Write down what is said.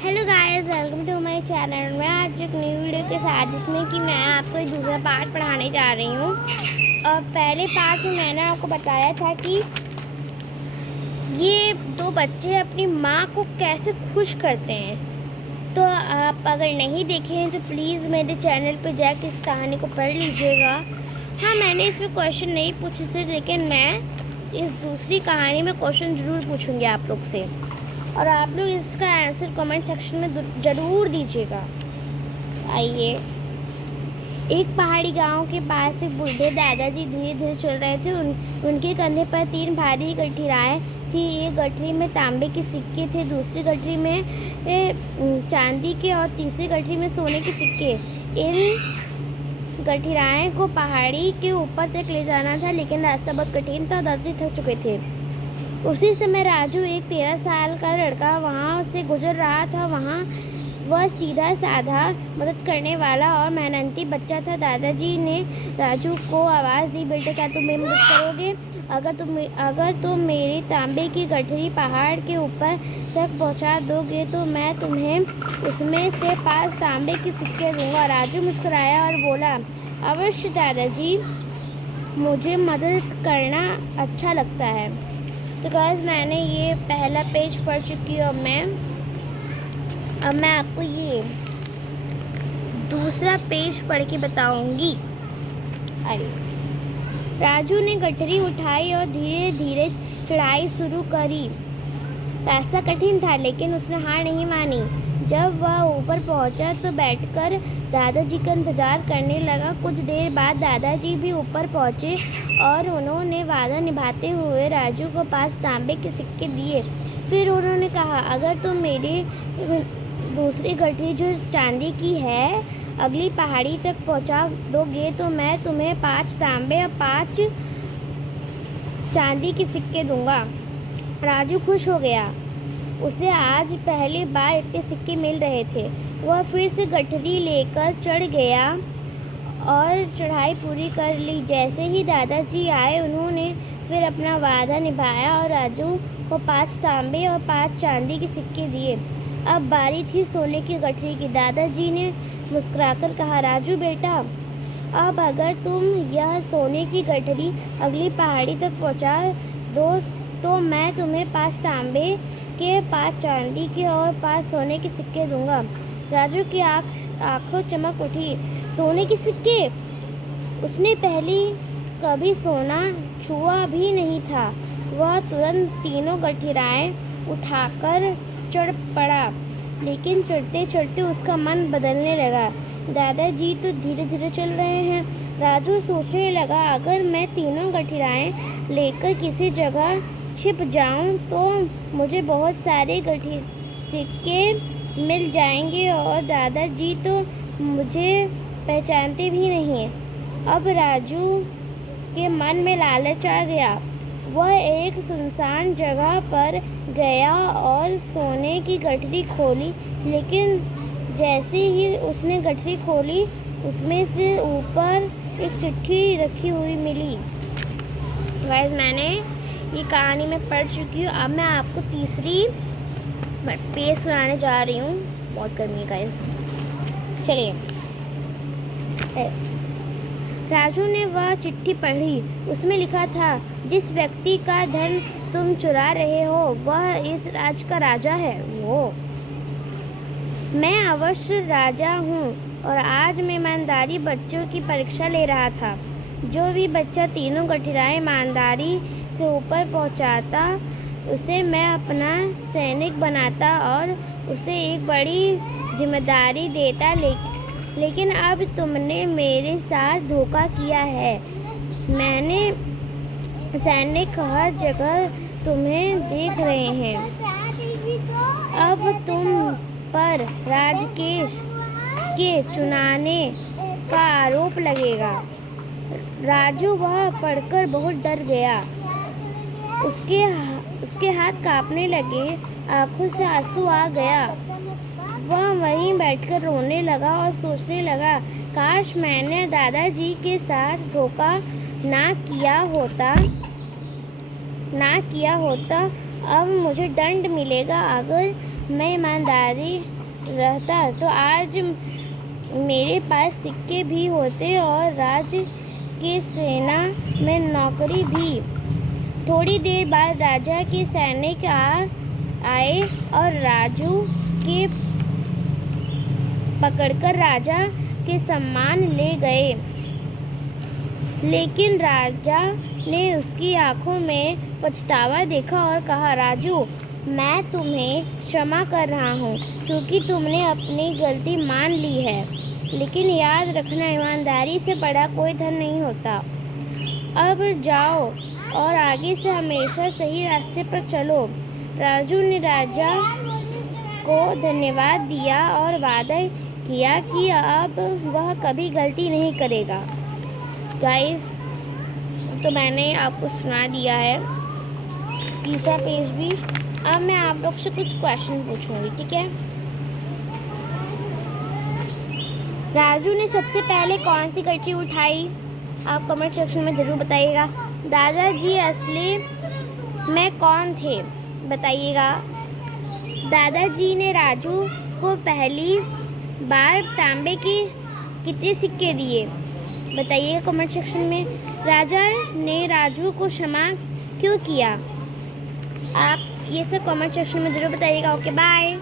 Hello guys, welcome to my channel. मैं आज एक न्यू वीडियो के साथ जिसमें कि मैं आपको एक दूसरा पार्ट पढ़ाने जा रही हूँ। और पहले पार्ट में मैंने आपको बताया था कि ये दो बच्चे अपनी माँ को कैसे खुश करते हैं। तो आप अगर नहीं देखे हैं तो प्लीज़ मेरे चैनल पर जाकर इस कहानी को पढ़ लीजिएगा। हाँ, मैंने इसमें क्वेश्चन नहीं पूछे थे, लेकिन मैं इस दूसरी कहानी में क्वेश्चन ज़रूर पूछूँगी आप लोग से, और आप लोग इसका आंसर कमेंट सेक्शन में ज़रूर दीजिएगा। आइए। एक पहाड़ी गांव के पास एक बूढ़े दादाजी धीरे धीरे चल रहे थे। उनके कंधे पर 3 भारी गठरियाँ थी। एक गठरी में तांबे के सिक्के थे, दूसरी गठरी में चांदी के और तीसरी गठरी में सोने के सिक्के। इन गठरियाँ को पहाड़ी के ऊपर तक ले जाना था, लेकिन रास्ता बहुत कठिन था और दादाजी थक चुके थे। उसी समय राजू, एक 13 साल का लड़का, वहाँ से गुजर रहा था। वह सीधा साधा, मदद करने वाला और मेहनती बच्चा था। दादाजी ने राजू को आवाज़ दी, बेटे क्या तुम मेरी मदद करोगे? अगर तुम मेरी तांबे की गठरी पहाड़ के ऊपर तक पहुँचा दोगे तो मैं तुम्हें उसमें से 5 तांबे के सिक्के दूंगा। राजू मुस्कुराया और बोला, अवश्य दादाजी, मुझे मदद करना अच्छा लगता है। तो गाइस, मैंने ये पहला पेज पढ़ चुकी हूँ। अब मैं आपको ये दूसरा पेज पढ़ के बताऊंगी। अरे, राजू ने गठरी उठाई और धीरे धीरे चढ़ाई शुरू करी। रास्ता कठिन था, लेकिन उसने हार नहीं मानी। जब वह ऊपर पहुंचा तो बैठकर दादाजी का इंतजार करने लगा। कुछ देर बाद दादाजी भी ऊपर पहुंचे और उन्होंने वादा निभाते हुए राजू को 5 तांबे के सिक्के दिए। फिर उन्होंने कहा, अगर तुम मेरी दूसरी गठरी जो चांदी की है अगली पहाड़ी तक पहुंचा दोगे तो मैं तुम्हें 5 तांबे और 5 चांदी के सिक्के दूंगा। राजू खुश हो गया। उसे आज पहली बार इतने सिक्के मिल रहे थे। वह फिर से गठरी लेकर चढ़ गया और चढ़ाई पूरी कर ली। जैसे ही दादाजी आए, उन्होंने फिर अपना वादा निभाया और राजू को 5 तांबे और 5 चांदी के सिक्के दिए। अब बारी थी सोने की गठरी की। दादाजी ने मुस्कुराकर कहा, राजू बेटा, अब अगर तुम यह सोने की गठरी अगली पहाड़ी तक पहुंचा दो तो मैं तुम्हें 5 तांबे के, 5 चांदी के और 5 सोने के सिक्के दूंगा। राजू की आंखों चमक उठी। सोने के सिक्के? उसने पहले कभी सोना छुआ भी नहीं था। वह तुरंत तीनों गठरियाँ उठाकर चढ़ पड़ा, लेकिन चढ़ते चढ़ते उसका मन बदलने लगा। दादाजी तो धीरे धीरे चल रहे हैं। राजू सोचने लगा, अगर मैं तीनों गठरियाँ लेकर किसी जगह छिप जाऊं तो मुझे बहुत सारे सिक्के मिल जाएंगे और दादाजी तो मुझे पहचानते भी नहीं। अब राजू के मन में लालच आ गया। वह एक सुनसान जगह पर गया और सोने की गठरी खोली, लेकिन जैसे ही उसने गठरी खोली, उसमें से ऊपर एक चिट्ठी रखी हुई मिली। गाइस, मैंने ये कहानी में पढ़ चुकी हूँ। अब मैं आपको तीसरी पेज सुनाने जा रही हूँ। बहुत गर्मी है गाइस। चलिए। राजू ने वह चिट्ठी पढ़ी। उसमें लिखा था, जिस व्यक्ति का धन तुम चुरा रहे हो वह इस राज्य का राजा है। मैं अवश्य राजा हूँ और आज मैं ईमानदारी बच्चों की परीक्षा ले रहा था। जो भी बच्चा तीनों गठरियाँ ईमानदारी से ऊपर पहुँचाता उसे मैं अपना सैनिक बनाता और उसे एक बड़ी जिम्मेदारी देता। लेकिन अब तुमने मेरे साथ धोखा किया है। मैंने सैनिक हर जगह तुम्हें देख रहे हैं। अब तुम पर राजकेश के चुनाने का आरोप लगेगा। राजू वह पढ़कर बहुत डर गया। उसके हाथ कांपने लगे, आंखों से आंसू आ गया। वह वहीं बैठकर रोने लगा और सोचने लगा, काश मैंने दादाजी के साथ धोखा ना किया होता। अब मुझे दंड मिलेगा। अगर मैं ईमानदारी रहता तो आज मेरे पास सिक्के भी होते और राज की सेना में नौकरी भी। थोड़ी देर बाद राजा के सैनिक आए और राजू के पकड़कर राजा के सम्मान ले गए। लेकिन राजा ने उसकी आंखों में पछतावा देखा और कहा, राजू, मैं तुम्हें क्षमा कर रहा हूँ क्योंकि तुमने अपनी गलती मान ली है। लेकिन याद रखना, ईमानदारी से बड़ा कोई धन नहीं होता। अब जाओ और आगे से हमेशा सही रास्ते पर चलो। राजू ने राजा को धन्यवाद दिया और वादा किया कि अब वह कभी गलती नहीं करेगा। गाइस, तो मैंने आपको सुना दिया है तीसरा पेज भी। अब मैं आप लोग से कुछ क्वेश्चन पूछूंगी, ठीक है। राजू ने सबसे पहले कौन सी गठरी उठाई? आप कमेंट सेक्शन में ज़रूर बताइएगा। दादाजी असली में कौन थे? बताइएगा। दादाजी ने राजू को पहली बार तांबे के कितने सिक्के दिए? बताइएगा कमेंट सेक्शन में। राजा ने राजू को क्षमा क्यों किया? आप ये सब कमेंट सेक्शन में ज़रूर बताइएगा। Okay, bye.